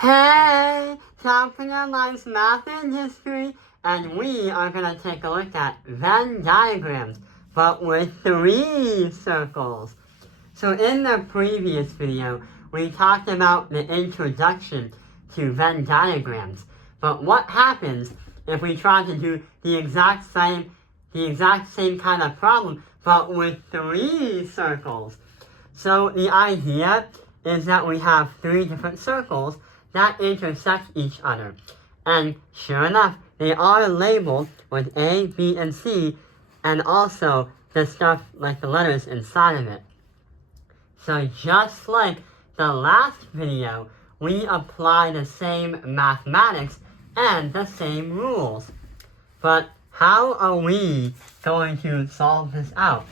Hey, time for your life's math and history, and we are going to take a look at Venn diagrams, but with 3 circles. So in the previous video, we talked about the introduction to Venn diagrams, but what happens if we try to do the exact same kind of problem, but with 3 circles? So the idea is that we have 3 different circles that intersect each other. And sure enough, they are labeled with A, B, and C, and also the stuff like the letters inside of it. So just like the last video, we apply the same mathematics and the same rules. But how are we going to solve this out?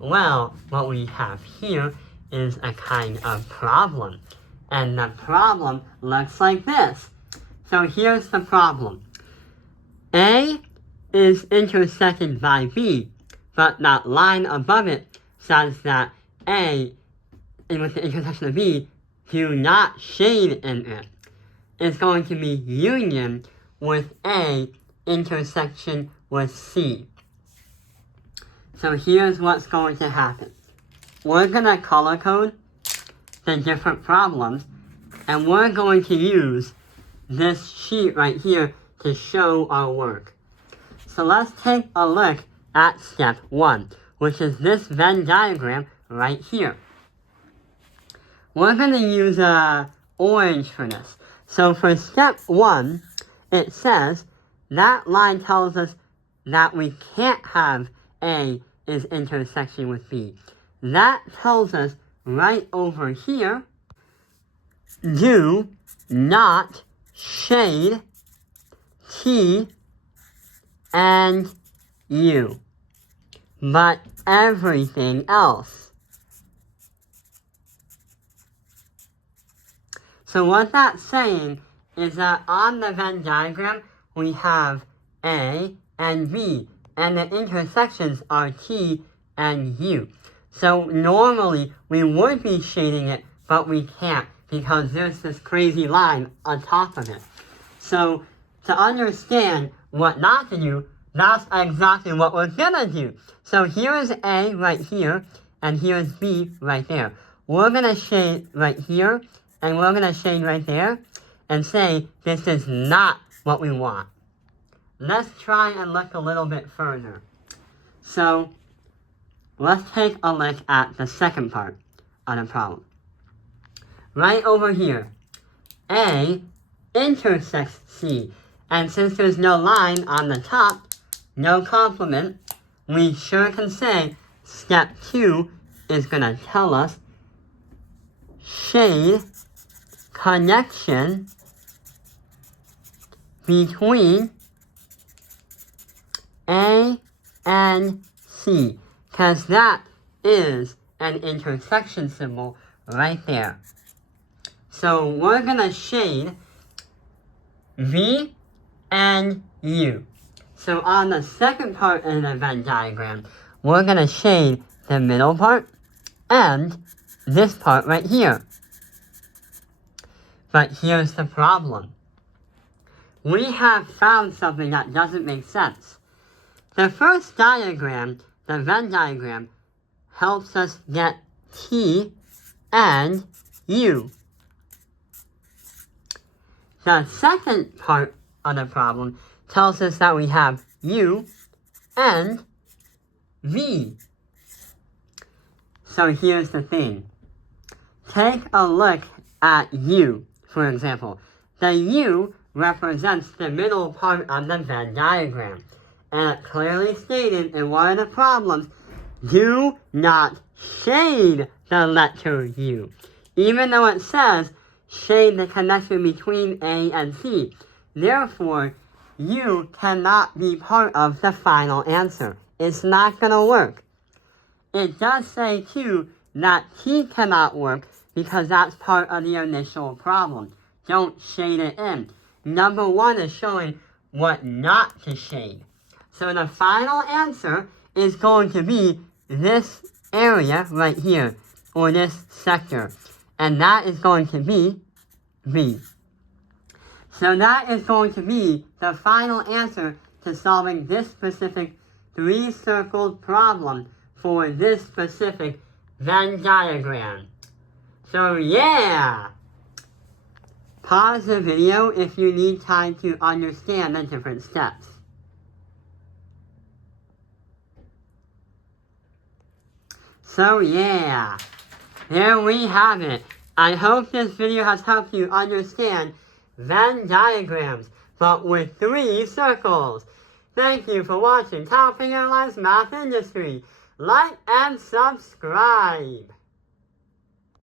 Well, what we have here is a kind of problem. And the problem looks like this. So here's the problem. A is intersected by B, but that line above it says that A, with the intersection of B, do not shade in it. It's going to be union with A intersection with C. So here's what's going to happen. We're going to color code the different problems, and we're going to use this sheet right here to show our work. So let's take a look at step 1, which is this Venn diagram right here. We're going to use orange for this. So for step 1, it says that line tells us that we can't have A is intersection with B. That tells us right over here, do not shade T and U, but everything else. So what that's saying is that on the Venn diagram, we have A and B, and the intersections are T and U. So normally we would be shading it, but we can't because there's this crazy line on top of it. So to understand what not to do, that's exactly what we're gonna do. So here is A right here, and here is B right there. We're gonna shade right here, and we're gonna shade right there, and say this is not what we want. Let's try and look a little bit further. So let's take a look at the second part of the problem. Right over here, A intersects C, and since there's no line on the top, no complement, we sure can say step 2 is going to tell us shade connection between A and C, because that is an intersection symbol right there. So we're going to shade V and U. So on the second part of the Venn diagram, we're going to shade the middle part and this part right here. But here's the problem. We have found something that doesn't make sense. The first diagram, the Venn diagram, helps us get T and U. The second part of the problem tells us that we have U and V. So here's the thing. Take a look at U, for example. The U represents the middle part of the Venn diagram. And it clearly stated in one of the problems, do not shade the letter U. Even though it says shade the connection between A and C. Therefore, U cannot be part of the final answer. It's not going to work. It does say, too, that T cannot work because that's part of the initial problem. Don't shade it in. Number 1 is showing what not to shade. So the final answer is going to be this area right here, or this sector. And that is going to be B. So that is going to be the final answer to solving this specific three-circled problem for this specific Venn diagram. So yeah! Pause the video if you need time to understand the different steps. So yeah, there we have it. I hope this video has helped you understand Venn diagrams, but with 3 circles. Thank you for watching Top Fingerline's Math Industry. Like and subscribe.